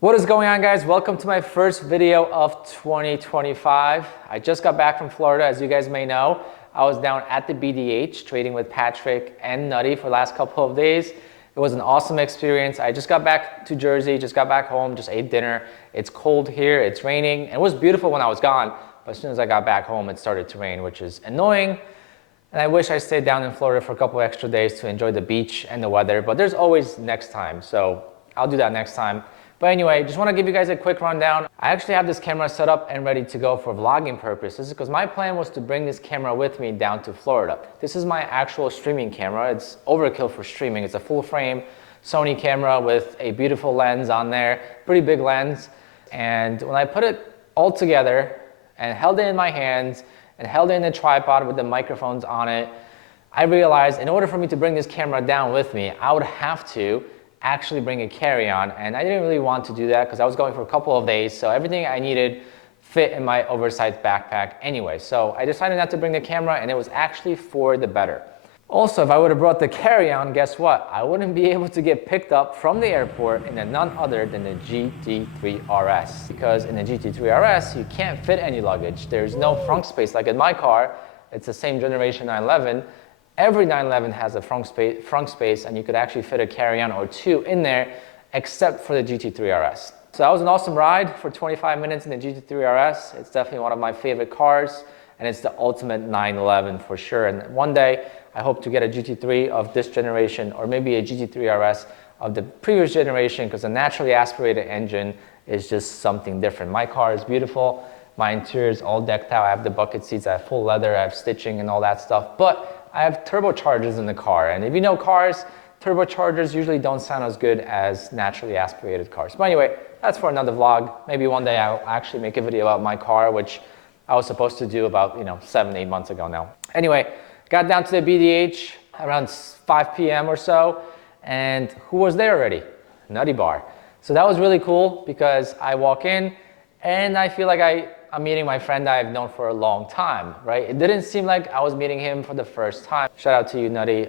What is going on, guys? Welcome to my first video of 2025. I just got back from Florida. As you guys may know, I was down at the BDH trading with Patrick and Nutty for the last couple of days. It was an awesome experience. I just got back to Jersey, just got back home, just ate dinner. It's cold here, it's raining. It was beautiful when I was gone, but as soon as I got back home, it started to rain, which is annoying. And I wish I stayed down in Florida for a couple extra days to enjoy the beach and the weather, but there's always next time, so I'll do that next time. But anyway, just want to give you guys a quick rundown. I actually have this camera set up and ready to go for vlogging purposes because my plan was to bring this camera with me down to Florida. This is my actual streaming camera. It's overkill for streaming. It's a full frame Sony camera with a beautiful lens on there, pretty big lens. And when I put it all together and held it in my hands and held it in a tripod with the microphones on it, I realized in order for me to bring this camera down with me, I would have to actually bring a carry-on, and I didn't really want to do that because I was going for a couple of days, so everything I needed fit in my oversized backpack anyway. So I decided not to bring the camera, and it was actually for the better. Also, if I would have brought the carry-on, guess what? I wouldn't be able to get picked up from the airport in a none other than the GT3 RS, because in the GT3 RS you can't fit any luggage. There's no front space like in my car. It's the same generation 911. Every 911 has a front space, and you could actually fit a carry-on or two in there, except for the GT3 RS. So that was an awesome ride for 25 minutes in the GT3 RS. It's definitely one of my favorite cars, and it's the ultimate 911 for sure. And one day, I hope to get a GT3 of this generation, or maybe a GT3 RS of the previous generation, because a naturally aspirated engine is just something different. My car is beautiful. My interior is all decked out. I have the bucket seats, I have full leather, I have stitching and all that stuff. But I have turbochargers in the car, and if you know cars, turbochargers usually don't sound as good as naturally aspirated cars. But anyway, that's for another vlog. Maybe one day I'll actually make a video about my car, which I was supposed to do about 7-8 months ago now. Anyway, got down to the BDH around 5 p.m. or so, and who was there already? Nutty Bar. So that was really cool because I walk in and I feel like I'm meeting my friend I've known for a long time, right? It didn't seem like I was meeting him for the first time. Shout out to you, Nutty.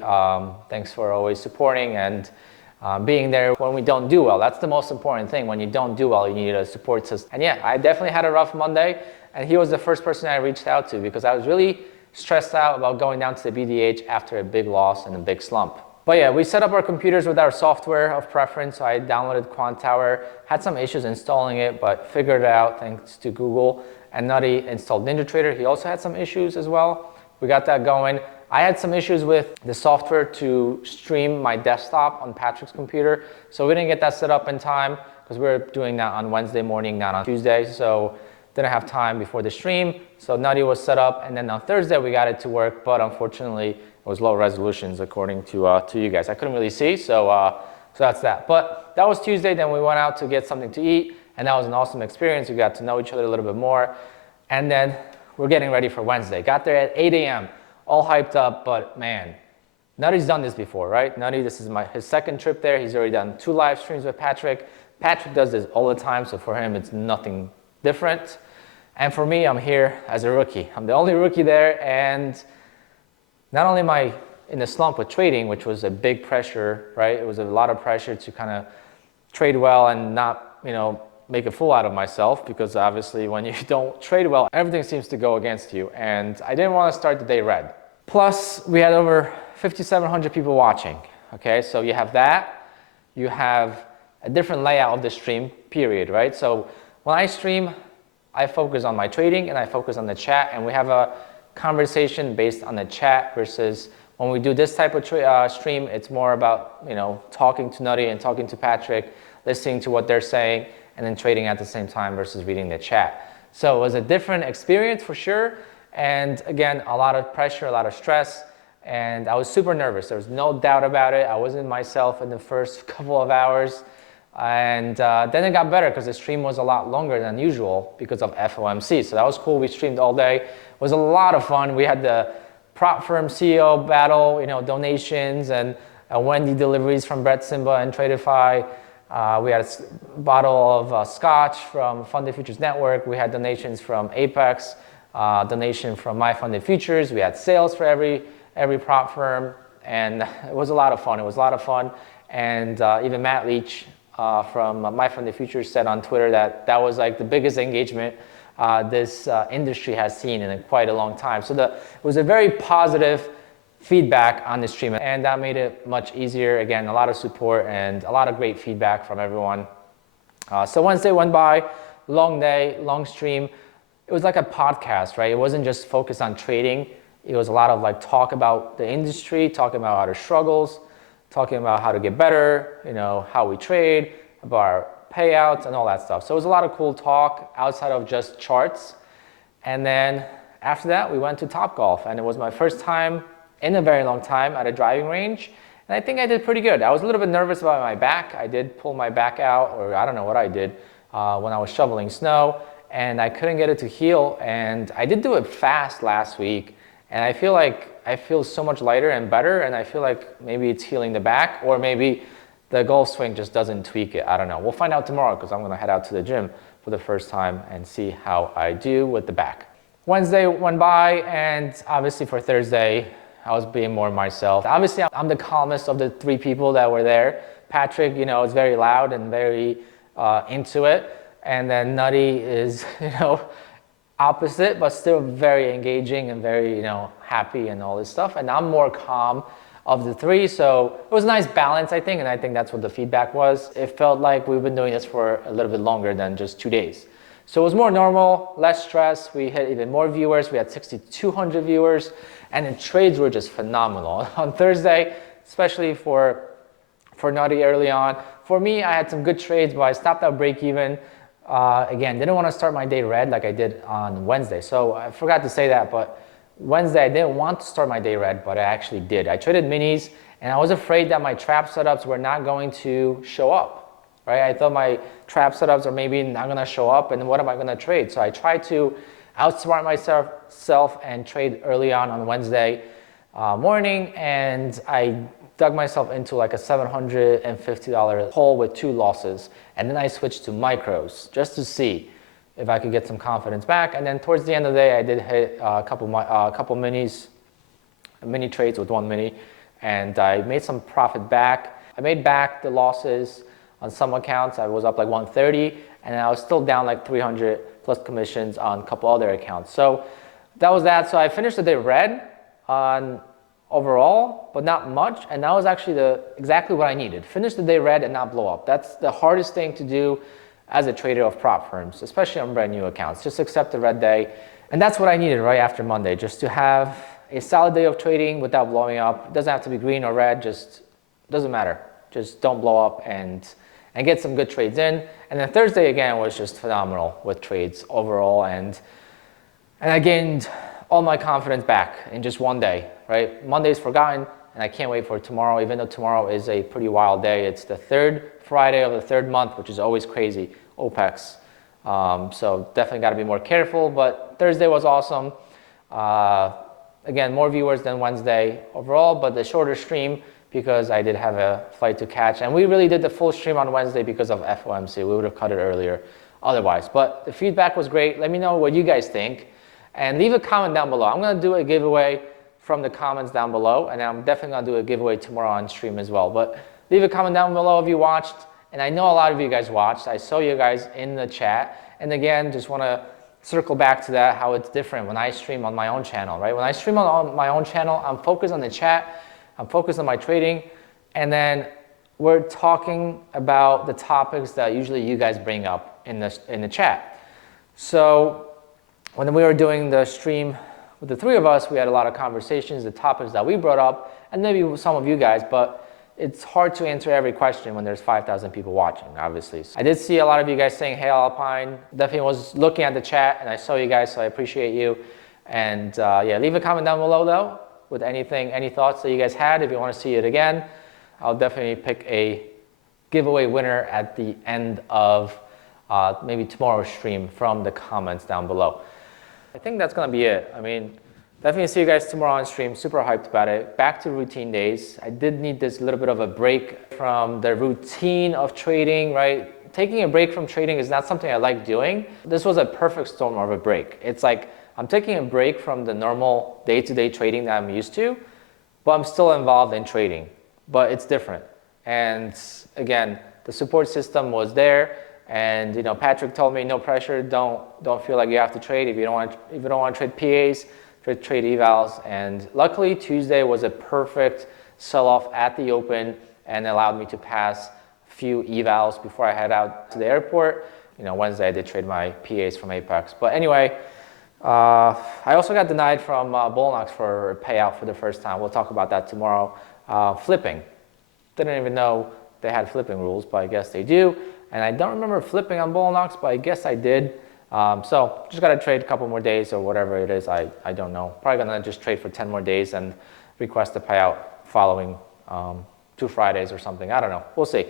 Thanks for always supporting and being there when we don't do well. That's the most important thing. When you don't do well, you need a support system. And yeah, I definitely had a rough Monday, and he was the first person I reached out to because I was really stressed out about going down to the BDH after a big loss and a big slump. But yeah, we set up our computers with our software of preference. So I downloaded QUANTOWER, had some issues installing it, but figured it out thanks to Google. And Nutty installed NinjaTrader. He also had some issues as well. We got that going. I had some issues with the software to stream my desktop on Patrick's computer. So we didn't get that set up in time because we were doing that on Wednesday morning, not on Tuesday. So didn't have time before the stream. So Nutty was set up, and then on Thursday we got it to work, but unfortunately it was low resolutions according to you guys. I couldn't really see, so that's that. But that was Tuesday. Then we went out to get something to eat, and that was an awesome experience. We got to know each other a little bit more, and then we're getting ready for Wednesday. Got there at 8 a.m., all hyped up, but man, Nutty's done this before, right? Nutty, this is his second trip there. He's already done 2 live streams with Patrick. Patrick does this all the time, so for him it's nothing different. And for me, I'm here as a rookie. I'm the only rookie there, and not only am I in the slump with trading, which was a big pressure, right? It was a lot of pressure to kind of trade well and not, make a fool out of myself, because obviously when you don't trade well, everything seems to go against you. And I didn't want to start the day red. Plus, we had over 5,700 people watching. Okay, so you have that. You have a different layout of the stream, period, right? So when I stream, I focus on my trading and I focus on the chat, and we have a conversation based on the chat, versus when we do this type of stream, it's more about talking to Nutty and talking to Patrick, listening to what they're saying, and then trading at the same time versus reading the chat. So it was a different experience for sure, and again, a lot of pressure, a lot of stress, and I was super nervous. There was no doubt about it. I wasn't myself in the first couple of hours. And then it got better because the stream was a lot longer than usual because of FOMC. So that was cool. We streamed all day. It was a lot of fun. We had the prop firm CEO battle, donations, and Wendy deliveries from Brett Simba and Tradeify. We had a bottle of scotch from Funded Futures Network. We had donations from Apex, donation from My Funded Futures. We had sales for every prop firm, and it was a lot of fun. And even Matt Leach from Mike from the Future said on Twitter that that was like the biggest engagement this industry has seen in quite a long time. So it was a very positive feedback on the stream, and that made it much easier. Again, a lot of support and a lot of great feedback from everyone. So Wednesday went by, long day, long stream. It was like a podcast, right? It wasn't just focused on trading. It was a lot of like talk about the industry, talking about our struggles, talking about how to get better, you know, how we trade, about our payouts and all that stuff. So it was a lot of cool talk outside of just charts. And then after that, we went to Topgolf, and it was my first time in a very long time at a driving range. And I think I did pretty good. I was a little bit nervous about my back. I did pull my back out, or I don't know what I did when I was shoveling snow, and I couldn't get it to heal. And I did do it fast last week, and I feel like I feel so much lighter and better, and I feel like maybe it's healing the back, or maybe the golf swing just doesn't tweak it. I don't know. We'll find out tomorrow, because I'm going to head out to the gym for the first time and see how I do with the back. Wednesday went by, and obviously for Thursday, I was being more myself. Obviously, I'm the calmest of the three people that were there. Patrick, you know, is very loud and very into it. And then Nutty is, you know, opposite, but still very engaging and very, you know, happy and all this stuff. And I'm more calm of the three. So it was a nice balance, I think. And I think that's what the feedback was. It felt like we've been doing this for a little bit longer than just 2 days. So it was more normal, less stress. We hit even more viewers. We had 6,200 viewers. And the trades were just phenomenal. On Thursday, especially for Nutty early on. For me, I had some good trades, but I stopped at break even. Again, didn't want to start my day red like I did on Wednesday. So I forgot to say that, but Wednesday I didn't want to start my day red, but I actually did. I traded minis, and I was afraid that my trap setups were not going to show up, right? I thought my trap setups are maybe not going to show up, and what am I going to trade? So I tried to outsmart myself and trade early on Wednesday morning, and I dug myself into like a $750 hole with 2 losses, and then I switched to micros just to see if I could get some confidence back. And then towards the end of the day, I did hit a couple mini trades with 1 mini, and I made some profit back. I made back the losses on some accounts. I was up like 130, and I was still down like 300 plus commissions on a couple other accounts. So that was that. So I finished the day red on overall, but not much. And that was actually exactly what I needed. Finish the day red and not blow up. That's the hardest thing to do as a trader of prop firms, especially on brand new accounts. Just accept the red day. And that's what I needed right after Monday, just to have a solid day of trading without blowing up. It doesn't have to be green or red, just doesn't matter. Just don't blow up and get some good trades in. And then Thursday again was just phenomenal with trades overall, and I gained all my confidence back in just 1 day, right? Monday's forgotten, and I can't wait for tomorrow, even though tomorrow is a pretty wild day. It's the 3rd Friday of the 3rd month, which is always crazy, OPEX. So definitely got to be more careful, but Thursday was awesome. Again, more viewers than Wednesday overall, but the shorter stream because I did have a flight to catch. And we really did the full stream on Wednesday because of FOMC. We would have cut it earlier otherwise. But the feedback was great. Let me know what you guys think. And leave a comment down below. I'm going to do a giveaway from the comments down below. And I'm definitely going to do a giveaway tomorrow on stream as well. But leave a comment down below if you watched. And I know a lot of you guys watched. I saw you guys in the chat. And again, just want to circle back to that, how it's different when I stream on my own channel, right? When I stream on my own channel, I'm focused on the chat. I'm focused on my trading, and then we're talking about the topics that usually you guys bring up in the chat. So when we were doing the stream with the 3 of us, we had a lot of conversations, the topics that we brought up, and maybe some of you guys, but it's hard to answer every question when there's 5,000 people watching, obviously. I did see a lot of you guys saying, hey, Alpine. Definitely was looking at the chat, and I saw you guys, so I appreciate you. And yeah, leave a comment down below, though, with any thoughts that you guys had. If you want to see it again, I'll definitely pick a giveaway winner at the end of maybe tomorrow's stream from the comments down below. I think that's going to be it. I mean, definitely see you guys tomorrow on stream. Super hyped about it. Back to routine days. I did need this little bit of a break from the routine of trading, right? Taking a break from trading is not something I like doing. This was a perfect storm of a break. It's like I'm taking a break from the normal day-to-day trading that I'm used to, but I'm still involved in trading, but it's different. And again, the support system was there, and you know, Patrick told me no pressure, don't feel like you have to trade. If you don't want to trade PAs, trade evals. And luckily Tuesday was a perfect sell-off at the open and allowed me to pass a few evals before I head out to the airport. You know, Wednesday I did trade my PAs from Apex. But anyway, I also got denied from Bullnox for a payout for the first time. We'll talk about that tomorrow. Flipping. Didn't even know they had flipping rules, but I guess they do. And I don't remember flipping on Bullnox, but I guess I did. So just got to trade a couple more days or whatever it is. I don't know. Probably going to just trade for 10 more days and request a payout following 2 Fridays or something. I don't know. We'll see.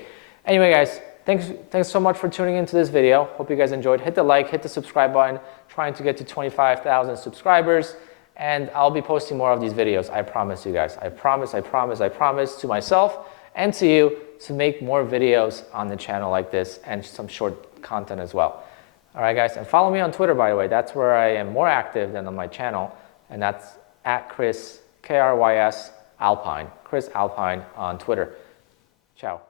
Anyway, guys, thanks so much for tuning into this video. Hope you guys enjoyed. Hit the like, hit the subscribe button. Trying to get to 25,000 subscribers. And I'll be posting more of these videos. I promise you guys. I promise to myself and to you to make more videos on the channel like this and some short content as well. All right, guys, and follow me on Twitter, by the way. That's where I am more active than on my channel, and that's at Chris, Krys Alpine, Chris Alpine on Twitter. Ciao.